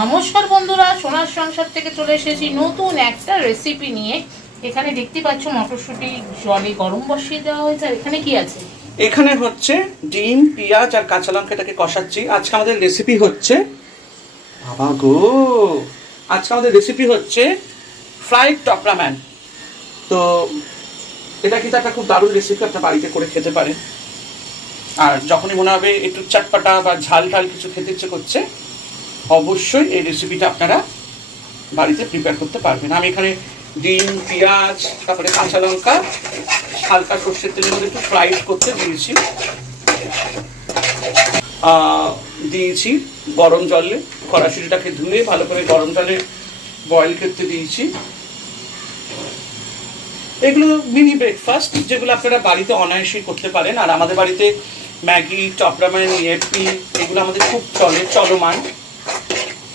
নমস্কার বন্ধুরা, সোনার সংসার থেকে চলে এসেছি নতুন একটা রেসিপি নিয়ে। এখানে দেখতে পাচ্ছ মটরশুঁটি জলে গরম বসিয়ে দেওয়া হয়েছে। আর এখানে কি আছে? এখানে হচ্ছে ডিম, পেঁয়াজ আর কাঁচা লঙ্কাটাকে কষাচ্ছি। আজকে আমাদের রেসিপি হচ্ছে বাবা গো আজকে আমাদের রেসিপি হচ্ছে ফ্রাইড টপরাম্যান। তো এটা কিন্তু একটা খুব দারুণ রেসিপি, আপনার বাড়িতে করে খেতে পারেন। আর যখনই মনে হবে একটু চটপাটা বা ঝাল ঝাল কিছু খেতে ইচ্ছে করছে, অবশ্যই এই রেসিপিটা আপনারা বাড়িতে প্রিপেয়ার করতে পারবেন। আমি এখানে ডিম, পেঁয়াজ, তারপরে কাঁচা লঙ্কা হালকা সর্ষের তেলের মধ্যে একটু ফ্রাই করতে দিয়েছি। দিয়েছি গরম জলে, কড়াইশুঁটিটাকে ধুয়ে ভালো করে গরম জলে বয়েল করতে দিয়েছি। এগুলো মিনি ব্রেকফাস্ট, যেগুলো আপনারা বাড়িতে অনায়াসেই করতে পারেন। আর আমাদের বাড়িতে ম্যাগি, টপরাম্যান, ইয়েপি এগুলো আমাদের খুব চলমান,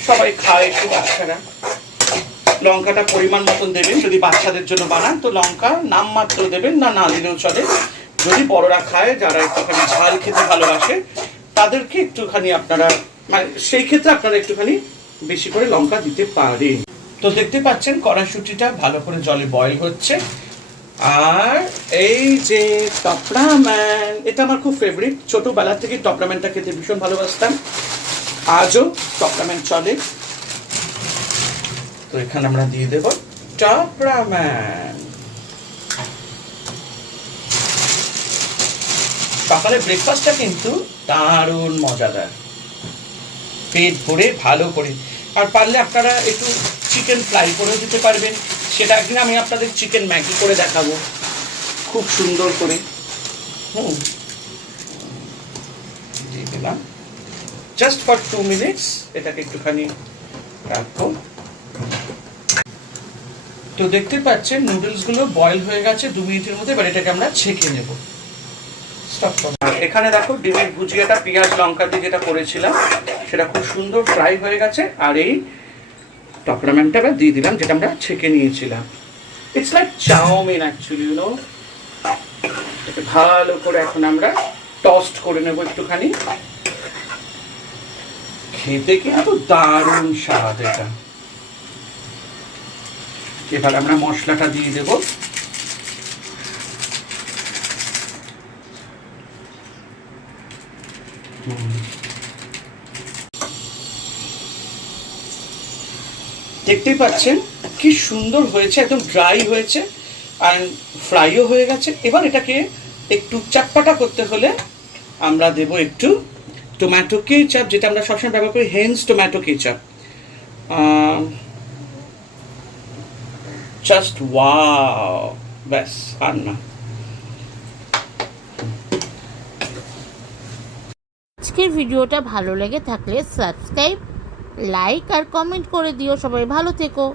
সবাই খায়। একটু বাচ্চারা লঙ্কাটা পরিমাণ মতন দেবেন। যদি বাচ্চাদের জন্য বানান তো লঙ্কা নামমাত্র দেবেন, না দিলেও চলে। যদি বড়রা খায়, যারা একটুখানি ঝাল খেতে ভালোবাসে, তাদেরকে একটুখানি আপনারা মানে সেই ক্ষেত্রে আপনারা একটুখানি বেশি করে লঙ্কা দিতে পারেন। তো দেখতে পাচ্ছেন কড়াইশুঁটিটা ভালো করে জলে বয়েল হচ্ছে। আর এই যে টপরাম্যান, এটা আমার খুব ফেভারিট। ছোটবেলা থেকে টপরাম্যানটা খেতে ভীষণ ভালোবাসতাম, আজও টপরাম্যান চলে। তো এখানে আমরা দিয়ে দেব টপরাম্যান। সকালে ব্রেকফাস্টটা কিন্তু দারুণ মজাদার, পেট ভরে ভালো করে। আর পারলে আপনারা একটু চিকেন ফ্রাই করেও দিতে পারবেন। সেটা একদিন আমি আপনাদের চিকেন ম্যাগি করে দেখাবো খুব সুন্দর করে। দিয়ে দিলাম জাস্ট ফর 2 মিনিটস। এটাকে একটুখানি রাখবো। তো দেখতে পাচ্ছেন নুডলসগুলো বয়েল হয়ে গেছে 2 মিনিটের মধ্যে। এবার এটাকে আমরা ছেঁকে নেব। এখানে দেখো ডিমের ভুজিয়াটা পেঁয়াজ লঙ্কা দিয়ে যেটা করেছিলাম সেটা খুব সুন্দর ফ্রাই হয়ে গেছে। আর এই টপরাম্যানটা দিয়ে দিলাম, যেটা আমরা ছেঁকে নিয়েছিলাম। It's like chowmein actually, you know. এটাকে ভালো করে এখন আমরা টস্ট করে নেব একটুখানি। খেতে কিন্তু দারুণ স্বাদ এটা। এবার আমরা মশলাটা দিয়ে দেব। দেখতেই পাচ্ছেন কি সুন্দর হয়েছে, একদম ড্রাই হয়েছে আর ফ্রাইও হয়ে গেছে। এবার এটাকে একটু চটপাটা করতে হলে আমরা দেব একটু টমেটো কেচাপ, যেটা আমরা সবসময় ব্যবহার করি, hence tomato ketchup. Just wow, ব্যাস আর না। আজকের ভিডিওটা ভালো লেগে থাকলে সাবস্ক্রাইব, লাইক আর কমেন্ট করে দিও। সবাই ভালো থেকো।